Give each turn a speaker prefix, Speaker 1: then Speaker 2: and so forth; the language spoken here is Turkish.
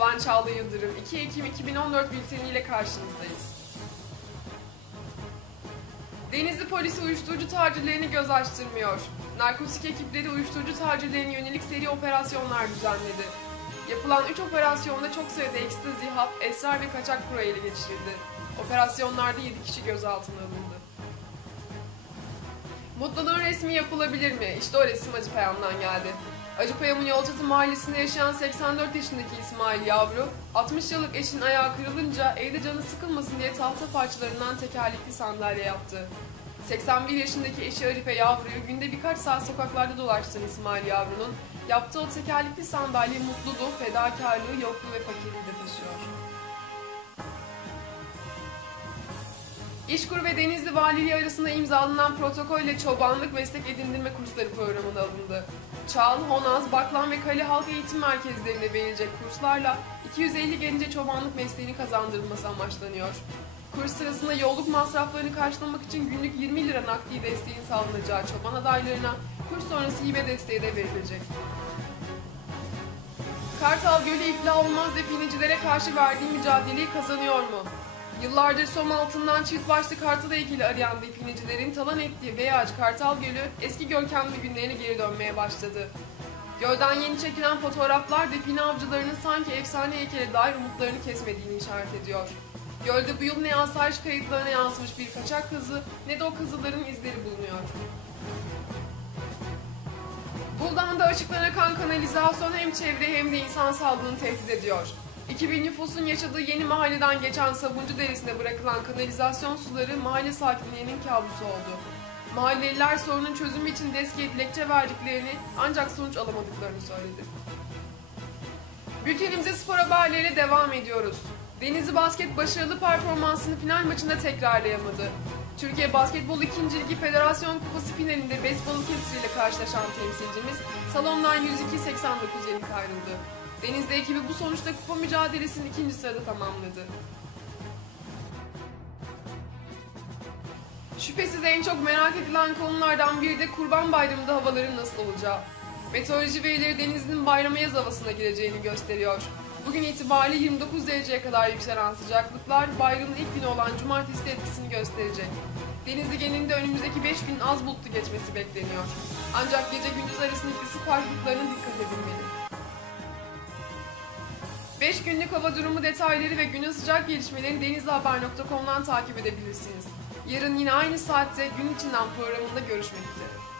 Speaker 1: ben Çağla Yıldırım. 2 Ekim 2014 bülteniyle karşınızdayız. Denizli polisi uyuşturucu tacirlerini göz açtırmıyor. Narkotik ekipleri uyuşturucu tacirlerine yönelik seri operasyonlar düzenledi. Yapılan 3 operasyonda çok sayıda ekstazi, hap, esrar ve kaçak kuru ele geçirildi. Operasyonlarda 7 kişi gözaltına alındı. Mutluluğun resmi yapılabilir mi? İşte o resim Acıpayam'dan geldi. Acıpayam'ın Yolçatı mahallesinde yaşayan 84 yaşındaki İsmail Yavru, 60 yıllık eşinin ayağı kırılınca evde canı sıkılmasın diye tahta parçalarından tekerlekli sandalye yaptı. 81 yaşındaki eşi Arife Yavru'yu günde birkaç saat sokaklarda dolaştıran İsmail Yavru'nun yaptığı o tekerlekli sandalye mutluluğu, fedakarlığı, yokluğu ve fakirliği de taşıyor. İşkur ve Denizli Valiliği arasında imzalanan protokolle çobanlık meslek edindirme kursları programına alındı. Çağlı, Honaz, Baklan ve Kale Halk Eğitim Merkezlerinde verilecek kurslarla 250 gence çobanlık mesleğini kazandırılması amaçlanıyor. Kurs sırasında yolluk masraflarını karşılamak için günlük 20 lira nakdi desteğin sağlanacağı çoban adaylarına kurs sonrası hibe desteği de verilecek. Kartal Gölü iflah olmaz definecilere karşı verdiği mücadeleyi kazanıyor mu? Yıllardır som altından çift başlı kartal heykeli arayan definecilerin talan ettiği Beyaz Kartal Gölü eski görkemli günlerine geri dönmeye başladı. Gölden yeni çekilen fotoğraflar define avcılarının sanki efsane heykele dair umutlarını kesmediğini işaret ediyor. Gölde bu yıl ne asayiş kayıtlarına yansımış bir kaçak kızı ne de o kızıların izleri bulunuyor. Buldan'da açıklanan kanalizasyon hem çevre hem de insan sağlığını tehdit ediyor. 2000 nüfusun yaşadığı yeni mahalleden geçen Sabuncu Deresi'ne bırakılan kanalizasyon suları mahalle sakinlerinin kabusu oldu. Mahalleliler sorunun çözümü için deskiye dilekçe verdiklerini ancak sonuç alamadıklarını söyledi. Bültenimize spor haberleriyle devam ediyoruz. Denizli Basket başarılı performansını final maçında tekrarlayamadı. Türkiye Basketbol 2. Ligi Federasyon Kupası finalinde Beyzbol Balıkesir ile karşılaşan temsilcimiz salondan 102-89 yenik ayrıldı. Denizli ekibi bu sonuçta kupa mücadelesini ikinci sırada tamamladı. Şüphesiz en çok merak edilen konulardan biri de Kurban Bayramı'nda havaların nasıl olacağı. Meteoroloji verileri denizin bayrama yaz havasına gireceğini gösteriyor. Bugün itibariyle 29 dereceye kadar yükselen sıcaklıklar bayramın ilk günü olan cumartesi etkisini gösterecek. Denizli genelinde önümüzdeki 5 gün az bulutlu geçmesi bekleniyor. Ancak gece gündüz arasındaki ısı farklılıklarına dikkat edilmeli. 5 günlük hava durumu detayları ve günün sıcak gelişmelerini denizlihaber.com'dan takip edebilirsiniz. Yarın yine aynı saatte gün içinden programında görüşmek üzere.